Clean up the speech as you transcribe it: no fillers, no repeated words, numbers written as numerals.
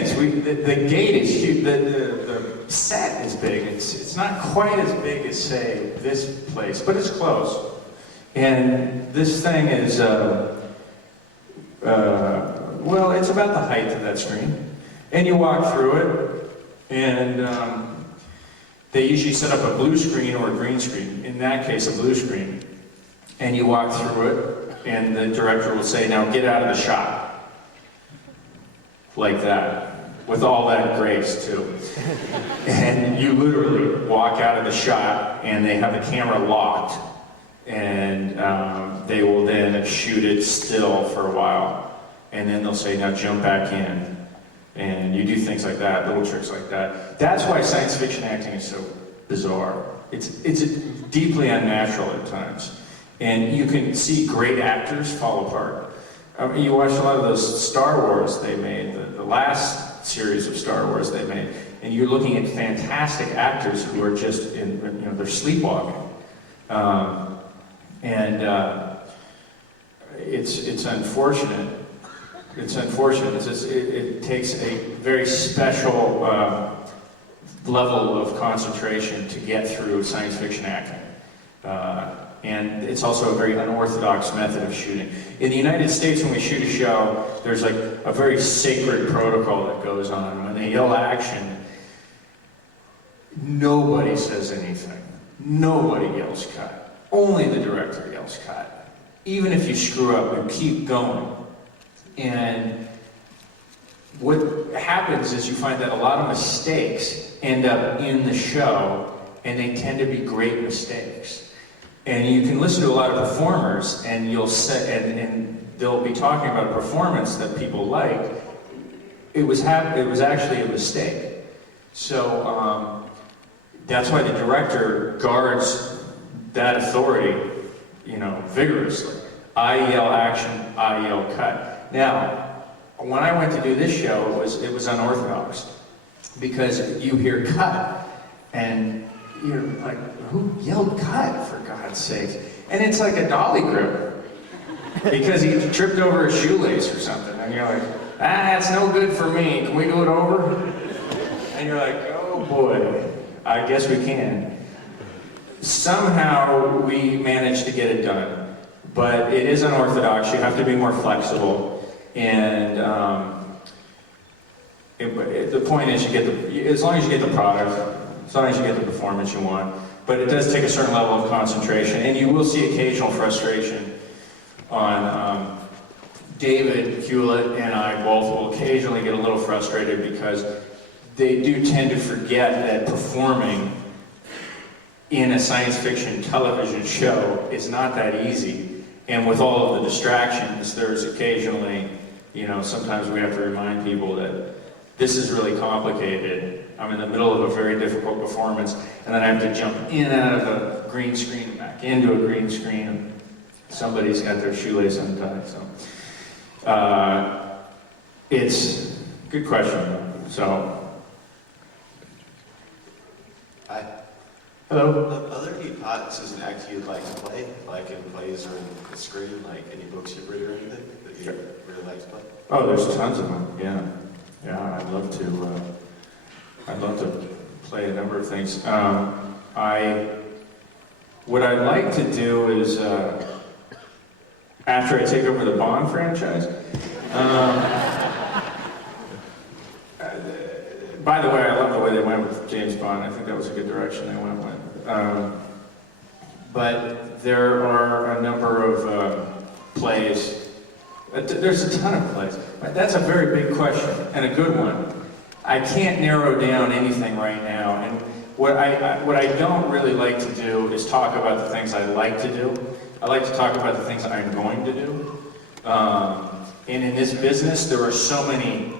things. The gate is huge. The set is big. It's not quite as big as, say, this place, but it's close. And this thing is, well, it's about the height of that screen. And you walk through it, and they usually set up a blue screen or a green screen. In that case, a blue screen. And you walk through it, and the director will say, now get out of the shot. Like that. With all that grace, too. And you literally walk out of the shot, and they have the camera locked. And they will then shoot it still for a while. And then they'll say, now jump back in. And you do things like that, little tricks like that. That's why science fiction acting is so bizarre. It's deeply unnatural at times. And you can see great actors fall apart. I mean, you watch a lot of those Star Wars they made, the last series of Star Wars they made, and you're looking at fantastic actors who are just they're sleepwalking. It's unfortunate. It's unfortunate. It takes a very special level of concentration to get through science fiction acting. And it's also a very unorthodox method of shooting. In the United States, when we shoot a show, there's like a very sacred protocol that goes on. When they yell action, nobody says anything. Nobody yells cut. Only the director yells cut. Even if you screw up, you keep going. And what happens is you find that a lot of mistakes end up in the show, and they tend to be great mistakes. And you can listen to a lot of performers, and you'll and they'll be talking about a performance that people like. It was actually a mistake. So that's why the director guards that authority, vigorously. I yell action, I yell cut. Now, when I went to do this show, it was unorthodox, because you hear cut, and you're like, who yelled cut, for God's sakes? And it's like a dolly grip, because he tripped over a shoelace or something, and you're like, that's no good for me, can we do it over? And you're like, oh boy, I guess we can. Somehow we managed to get it done, but it is unorthodox. You have to be more flexible, and the point is, as long as you get the product, as long as you get the performance you want. But it does take a certain level of concentration, and you will see occasional frustration on David Hewlett and I both will occasionally get a little frustrated, because they do tend to forget that performing in a science fiction television show is not that easy. And with all of the distractions, there's occasionally, sometimes we have to remind people that this is really complicated. I'm in the middle of a very difficult performance, and then I have to jump in and out of a green screen and back into a green screen, and somebody's got their shoelace untied. So it's a good question. So, hello. Are there any parts as an actor you'd like to play, like in plays or in the screen, like any books you've read or anything that you'd really like to play? Oh, there's tons of them. Yeah. I'd love to play a number of things. What I'd like to do is, after I take over the Bond franchise, by the way, I love the way they went with James Bond. I think that was a good direction they went with. But there are a number of plays. There's a ton of plays. That's a very big question, and a good one. I can't narrow down anything right now, and what I don't really like to do is talk about the things I like to do. I like to talk about the things I'm going to do. And in this business, there are so many